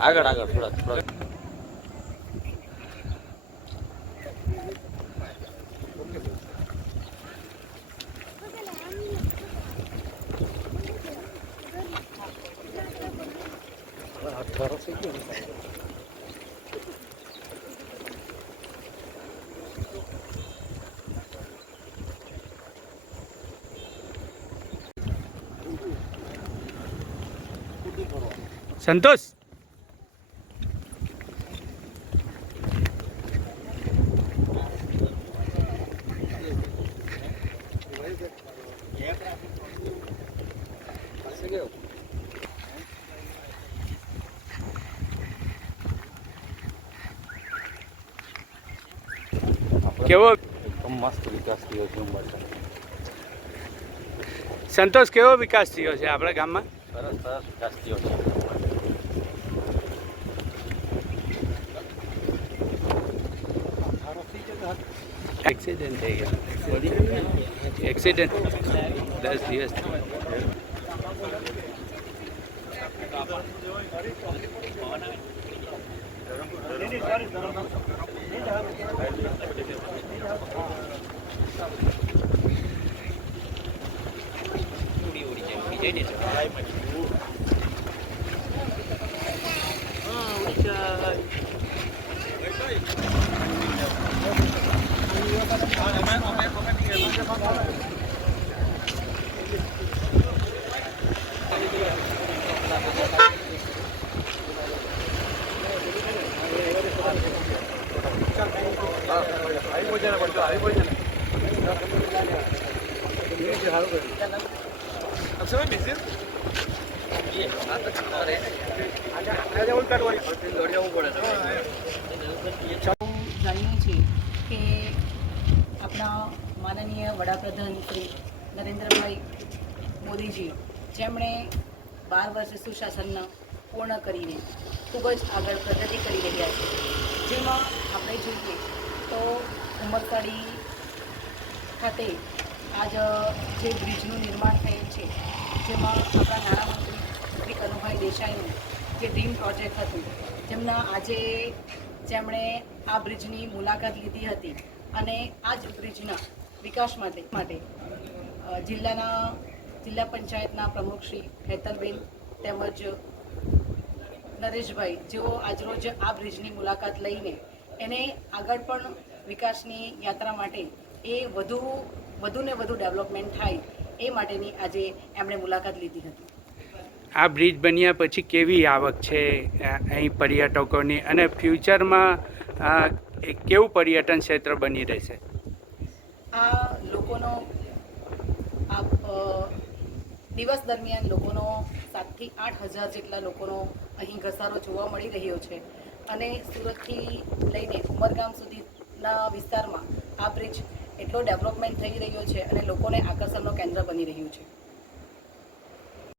આગળ આગળ થોડા સંતોષ કેવો મસ્ત વિકાસ થયો છે સંતોષ કેવો વિકાસ થયો છે આપણા ગામમાં? સરસ સરસ વિકાસ થયો છે. એક્સિડન્ટ થઈ ગયા. એક્સિડન્ટ 10 દિવસ જાણ્યું છે કે આપણા માનનીય વડાપ્રધાન શ્રી નરેન્દ્રભાઈ મોદીજી જેમણે 12 વર્ષ સુશાસન પૂર્ણ કરીને ખૂબ જ આગળ પ્રગતિ કરી રહ્યા છે, જેમાં આપણે જોઈએ તો ઉમરસાડી ખાતે આજ જે બ્રિજનું નિર્માણ થયેલ છે, જેમાં આપણા નાણામંત્રી શ્રી કનુભાઈ દેસાઈનું જે ડ્રીમ પ્રોજેક્ટ હતું, જેમણે આ બ્રિજની મુલાકાત લીધી હતી અને આ જ બ્રિજના વિકાસ માટે જિલ્લા પંચાયતના પ્રમુખ શ્રી હેતલબેન તેમજ નરેશભાઈ જેઓ આજરોજ આ બ્રિજની મુલાકાત લઈને એને આગળ પણ વિકાસની યાત્રા માટે એ વધુને વધુ ડેવલપમેન્ટ થાય એ માટેની આજે એમણે મુલાકાત લીધી હતી. આ બ્રિજ બન્યા પછી કેવી આવક છે અહીં પર્યટકોની અને ફ્યુચરમાં કેવું પર્યટન ક્ષેત્ર બની રહેશે? આ લોકોનો દિવસ દરમિયાન લોકોનો 7,000 થી 8,000 જેટલા લોકોનો અહીં ઘસારો જોવા મળી રહ્યો છે અને સુરતથી લઈને ઉમરગામ સુધીના વિસ્તારમાં આ બ્રિજ એટલો ડેવલપમેન્ટ થઈ રહ્યો છે અને લોકોને આકર્ષણનું કેન્દ્ર બની રહ્યું છે.